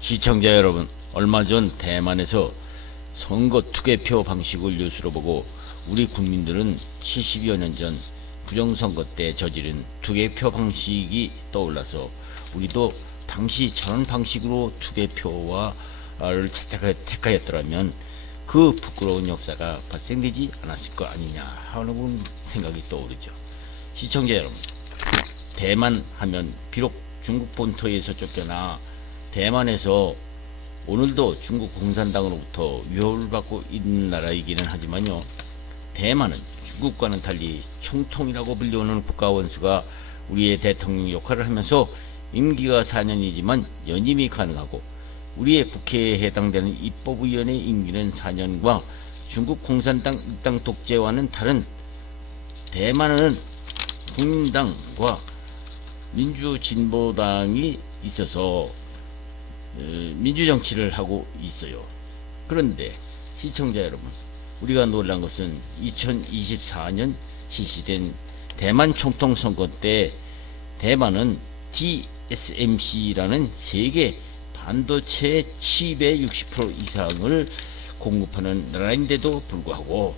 시청자 여러분, 얼마 전 대만에서 선거 투개표 방식을 뉴스로 보고 우리 국민들은 70여 년 전 부정선거 때 저지른 투개표 방식이 떠올라서 우리도 당시 저런 방식으로 투개표를 택하였더라면 그 부끄러운 역사가 발생되지 않았을 거 아니냐 하는 생각이 떠오르죠. 시청자 여러분, 대만 하면 비록 중국 본토에서 쫓겨나 대만에서 오늘도 중국 공산당으로부터 위협을 받고 있는 나라이기는 하지만요, 대만은 중국과는 달리 총통이라고 불리우는 국가원수가 우리의 대통령 역할을 하면서 임기가 4년이지만 연임이 가능하고 우리의 국회에 해당되는 입법위원회 임기는 4년과 중국 공산당 일당 독재와는 다른 대만은 국민당과 민주진보당이 있어서 민주정치를 하고 있어요. 그런데 시청자 여러분, 우리가 놀란 것은 2024년 실시된 대만 총통 선거 때 대만은 TSMC라는 세계 반도체 칩의 60% 이상을 공급하는 나라인데도 불구하고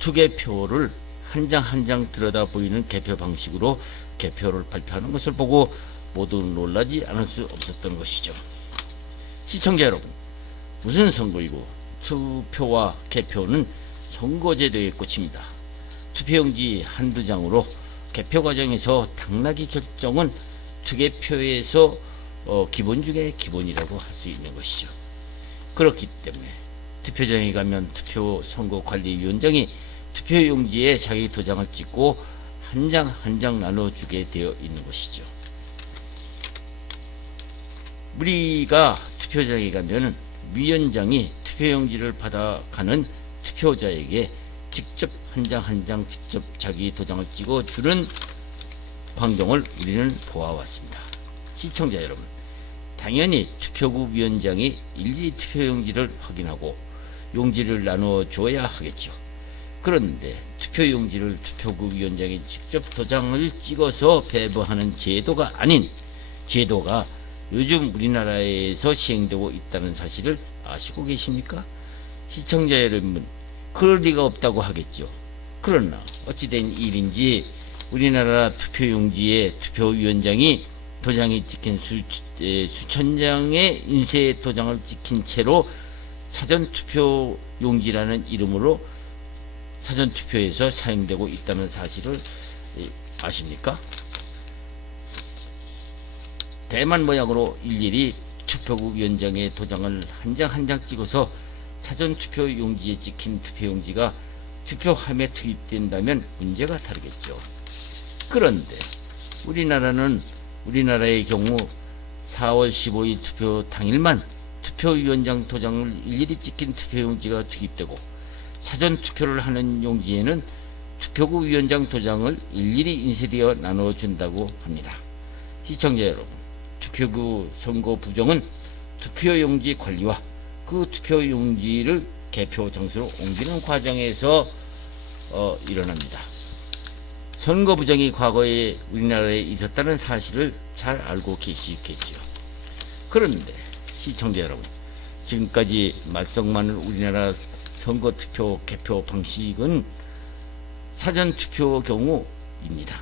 투개표를 한 장 한 장 들여다 보이는 개표 방식으로 개표를 발표하는 것을 보고 모두 놀라지 않을 수 없었던 것이죠. 시청자 여러분, 무슨 선거이고 투표와 개표는 선거제도의 꽃입니다. 투표용지 한두 장으로 개표 과정에서 당락이 결정은 투개표에서 기본 중에 기본이라고 할 수 있는 것이죠. 그렇기 때문에 투표장에 가면 투표 선거관리위원장이 투표용지에 자기 도장을 찍고 한 장 한 장 나눠주게 되어 있는 것이죠. 우리가 투표장에 가면 위원장이 투표용지를 받아가는 투표자에게 직접 한 장 한 장 직접 자기 도장을 찍어 주는 광경을 우리는 보아왔습니다. 시청자 여러분, 당연히 투표구 위원장이 일일이 투표용지를 확인하고 용지를 나눠 줘야 하겠죠. 그런데 투표용지를 투표구 위원장이 직접 도장을 찍어서 배부하는 제도가 아닌 제도가 요즘 우리나라에서 시행되고 있다는 사실을 아시고 계십니까? 시청자 여러분, 그럴 리가 없다고 하겠죠. 그러나 어찌된 일인지 우리나라 투표용지에 투표위원장이 도장이 찍힌 수천 장의 인쇄 도장을 찍힌 채로 사전투표용지라는 이름으로 사전투표에서 사용되고 있다는 사실을 아십니까? 대만 모양으로 일일이 투표구 위원장의 도장을 한 장 한 장 찍어서 사전투표 용지에 찍힌 투표용지가 투표함에 투입된다면 문제가 다르겠죠. 그런데 우리나라의 경우 4월 15일 투표 당일만 투표위원장 도장을 일일이 찍힌 투표용지가 투입되고 사전투표를 하는 용지에는 투표구 위원장 도장을 일일이 인쇄되어 나눠준다고 합니다. 시청자 여러분, 투표구 선거 부정은 투표용지 관리와 그 투표용지를 개표 장소로 옮기는 과정에서 일어납니다. 선거 부정이 과거에 우리나라에 있었다는 사실을 잘 알고 계시겠지요. 그런데 시청자 여러분, 지금까지 말썽 많은 우리나라 선거 투표 개표 방식은 사전투표 경우입니다.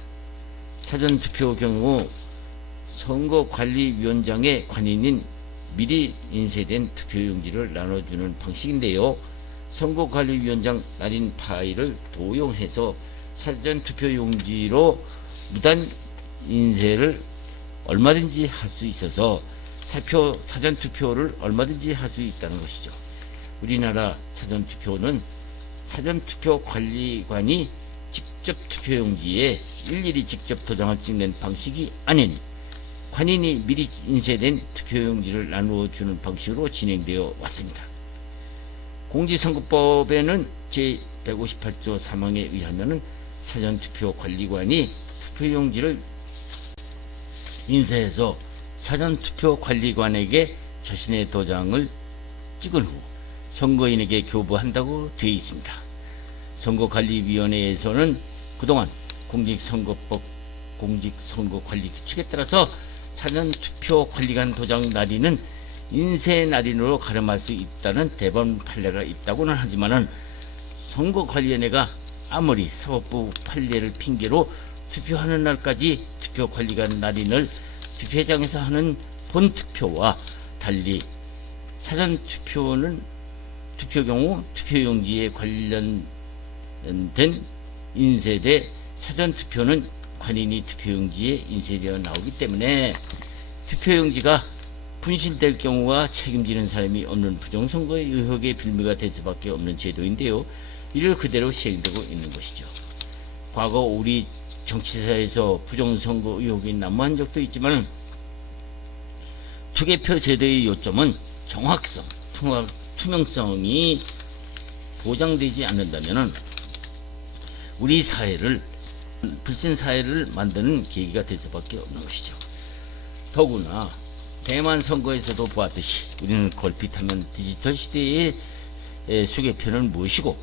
사전투표 경우 선거관리위원장의 관인인 미리 인쇄된 투표용지를 나눠주는 방식인데요, 선거관리위원장 날인 파일을 도용해서 사전투표용지로 무단 인쇄를 얼마든지 할 수 있어서 사전투표를 얼마든지 할 수 있다는 것이죠. 우리나라 사전투표는 사전투표 관리관이 직접 투표용지에 일일이 직접 도장을 찍는 방식이 아닌 관인이 미리 인쇄된 투표용지를 나누어 주는 방식으로 진행되어 왔습니다. 공직선거법에는 제158조 3항에 의하면 사전투표 관리관이 투표용지를 인쇄해서 사전투표 관리관에게 자신의 도장을 찍은 후 선거인에게 교부한다고 되어 있습니다. 선거관리위원회에서는 그동안 공직선거법 공직선거관리규칙에 따라서 사전투표 관리관 도장 날인은 인쇄 날인으로 가름할 수 있다는 대법원 판례가 있다고는 하지만은 선거관리위원회가 아무리 사법부 판례를 핑계로 투표하는 날까지 투표관리관 날인을 투표장에서 하는 본투표와 달리 사전투표는 투표 경우 투표용지에 관련된 인쇄돼 사전투표는 관인이 투표용지에 인쇄되어 나오기 때문에 투표용지가 분실될 경우가 책임지는 사람이 없는 부정선거의 의혹의 빌미가 될 수밖에 없는 제도인데요. 이를 그대로 시행되고 있는 것이죠. 과거 우리 정치사에서 부정선거 의혹이 난무한 적도 있지만 투개표 제도의 요점은 정확성, 투명성이 보장되지 않는다면 우리 사회를 불신 사회를 만드는 계기가 될 수밖에 없는 것이죠. 더구나 대만 선거에서도 보았듯이 우리는 걸핏하면 디지털 시대의 수개표는 무엇이고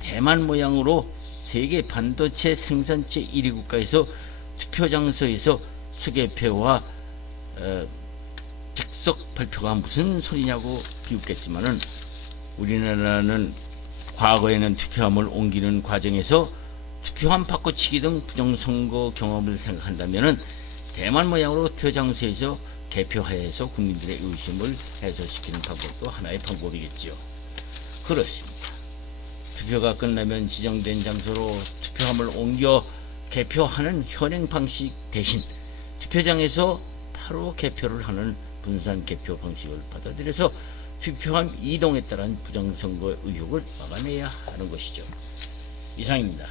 대만 모양으로 세계 반도체 생산체 1위 국가에서 투표 장소에서 수개표와 즉석 발표가 무슨 소리냐고 비웃겠지만은 우리나라는 과거에는 투표함을 옮기는 과정에서 투표함 바꿔치기 등 부정선거 경험을 생각한다면은 대만 모양으로 투표 장소에서 개표하여서 국민들의 의심을 해소시키는 방법도 하나의 방법이겠지요. 그렇습니다. 투표가 끝나면 지정된 장소로 투표함을 옮겨 개표하는 현행 방식 대신 투표장에서 바로 개표를 하는 분산 개표 방식을 받아들여서 투표함 이동에 따른 부정선거 의혹을 막아내야 하는 것이죠. 이상입니다.